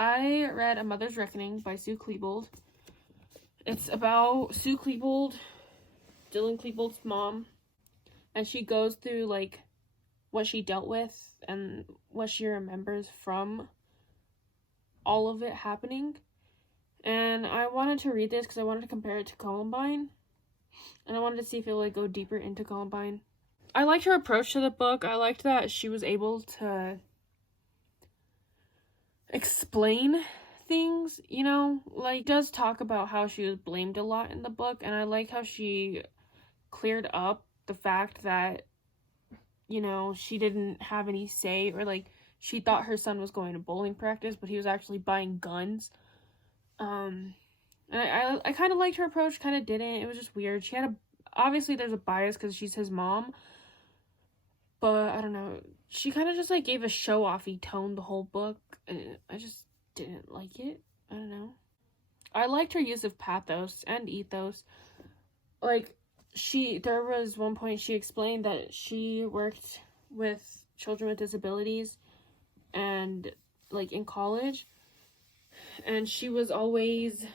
I read A Mother's Reckoning by Sue Klebold. It's about Sue Klebold, Dylan Klebold's mom, and she goes through, like, what she dealt with and what she remembers from all of it happening. And I wanted to read this because I wanted to compare it to Columbine, and I wanted to see if it would, like, go deeper into Columbine. I liked her approach to the book. I liked that she was able to explain things, you know, like, does talk about how she was blamed a lot in the book, and I like how she cleared up the fact that, you know, she didn't have any say, or, like, she thought her son was going to bowling practice, but he was actually buying guns. And I kind of liked her approach, kind of didn't. It was just weird. She had obviously there's a bias because she's his mom, but I don't know. She kind of just, like, gave a show-offy tone the whole book, and I just didn't like it. I don't know. I liked her use of pathos and ethos. Like, there was one point she explained that she worked with children with disabilities and, like, in college, and she was always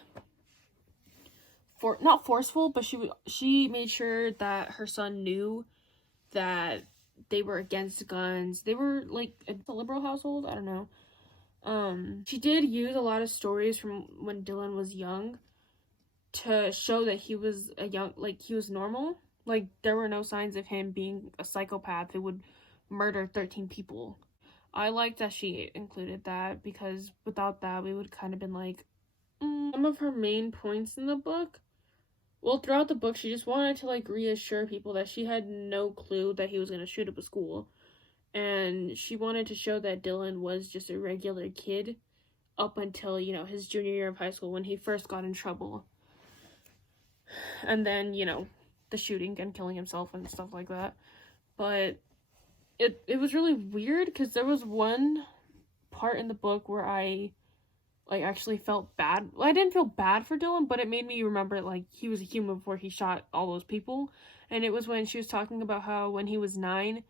not forceful, but she made sure that her son knew that they were against guns. They were, like, a liberal household. I don't know. She did use a lot of stories from when Dylan was young to show that he was he was normal. Like, there were no signs of him being a psychopath who would murder 13 people. I like that she included that, because without that, we would kind of been like, Some of her main points in the book, well, throughout the book, she just wanted to, like, reassure people that she had no clue that he was going to shoot up a school. And she wanted to show that Dylan was just a regular kid up until, you know, his junior year of high school when he first got in trouble. And then, you know, the shooting and killing himself and stuff like that. But it was really weird because there was one part in the book where I, like, actually felt bad. Well, I didn't feel bad for Dylan, but it made me remember, like, he was a human before he shot all those people. And it was when she was talking about how when he was 9,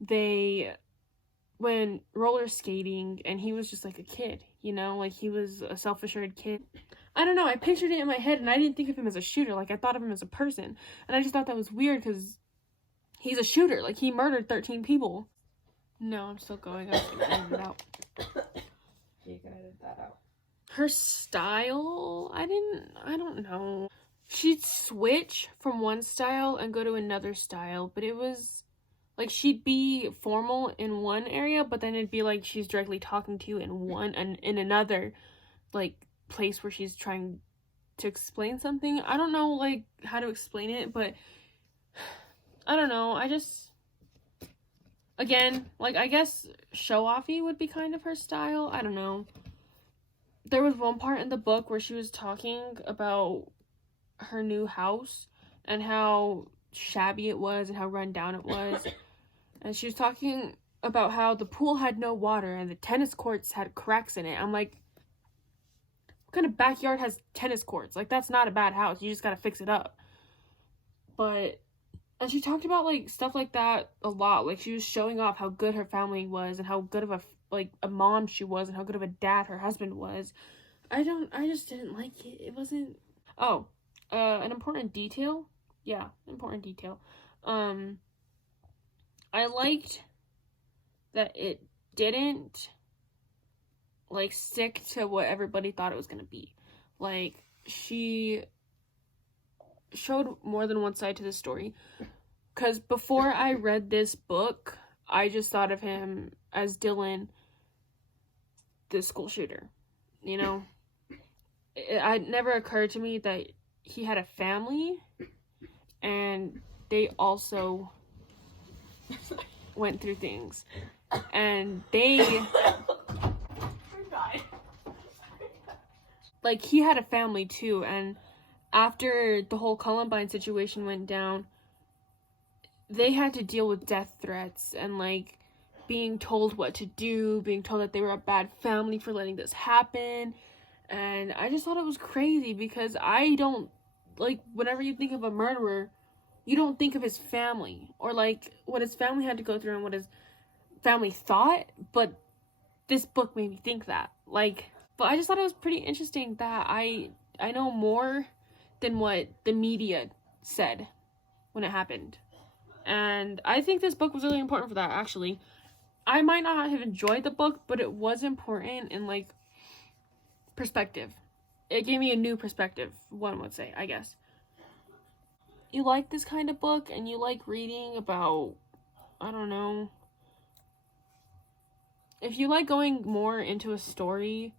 they went roller skating, and he was just, like, a kid, you know? Like, he was a self-assured kid. I don't know, I pictured it in my head, and I didn't think of him as a shooter. Like, I thought of him as a person. And I just thought that was weird, because he's a shooter. Like, he murdered 13 people. No, I'm still going. I can edit it out. You can edit that out. Her style, I don't know. She'd switch from one style and go to another style, but it was, like, she'd be formal in one area, but then it'd be like she's directly talking to you in another, like, place where she's trying to explain something. I don't know, like, how to explain it, but I don't know. I just, again, like, I guess show-offy would be kind of her style. I don't know. There was one part in the book where she was talking about her new house and how shabby it was and how run down it was. And she was talking about how the pool had no water and the tennis courts had cracks in it. I'm like, what kind of backyard has tennis courts? Like, that's not a bad house. You just gotta fix it up. But, and she talked about, like, stuff like that a lot. Like, she was showing off how good her family was and how good of a mom she was and how good of a dad her husband was. I just didn't like it. It wasn't, an important detail. Yeah, important detail. I liked that it didn't, like, stick to what everybody thought it was gonna be. Like, she showed more than one side to the story. Because before I read this book, I just thought of him as Dylan, the school shooter, you know? It never occurred to me that he had a family, and they also went through things. And like, he had a family too, and after the whole Columbine situation went down, they had to deal with death threats and, like, being told what to do, being told that they were a bad family for letting this happen. And I just thought it was crazy, because I don't, like, whenever you think of a murderer, you don't think of his family, or, like, what his family had to go through and what his family thought, but this book made me think that. Like, but I just thought it was pretty interesting that I know more than what the media said when it happened. And I think this book was really important for that, actually. I might not have enjoyed the book, but it was important in, like, perspective. It gave me a new perspective, one would say, I guess. You like this kind of book and you like reading about, I don't know, if you like going more into a story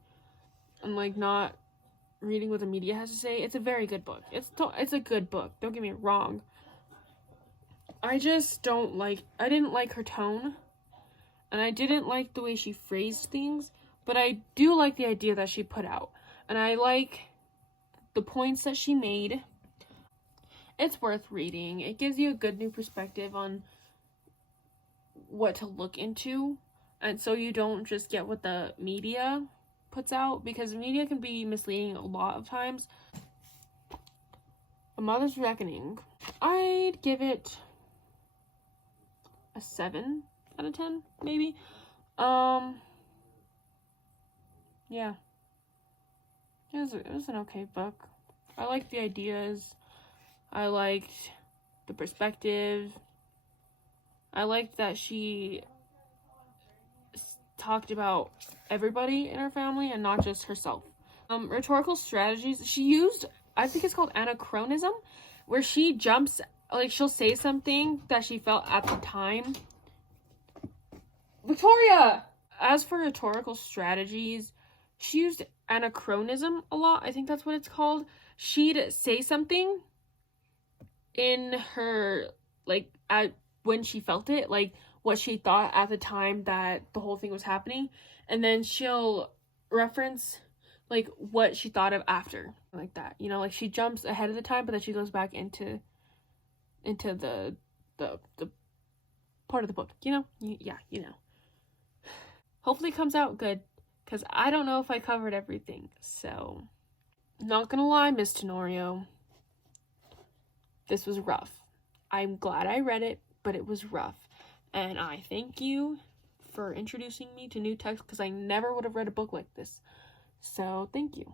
and, like, not reading what the media has to say, it's a very good book. It's a good book, don't get me wrong. I just I didn't like her tone, and I didn't like the way she phrased things, but I do like the idea that she put out, and I like the points that she made. It's worth reading. It gives you a good new perspective on what to look into, and so you don't just get what the media puts out, because the media can be misleading a lot of times. A Mother's Reckoning. I'd give it a 7 out of 10, maybe. Yeah. It was an okay book. I liked the ideas. I liked the perspective. I liked that she talked about everybody in her family and not just herself. Rhetorical strategies. She used, I think it's called anachronism, where she jumps, like, she'll say something that she felt at the time. Victoria! As for rhetorical strategies, she used anachronism a lot. I think that's what it's called. She'd say something in her, like, when she felt it, like, what she thought at the time that the whole thing was happening, and then she'll reference, like, what she thought of after, like that, you know, like, she jumps ahead of the time, but then she goes back into the part of the book, you know? Yeah, you know. Hopefully it comes out good, because I don't know if I covered everything, so, not gonna lie, Miss Tenorio, this was rough. I'm glad I read it, but it was rough. And I thank you for introducing me to new text, because I never would have read a book like this. So, thank you.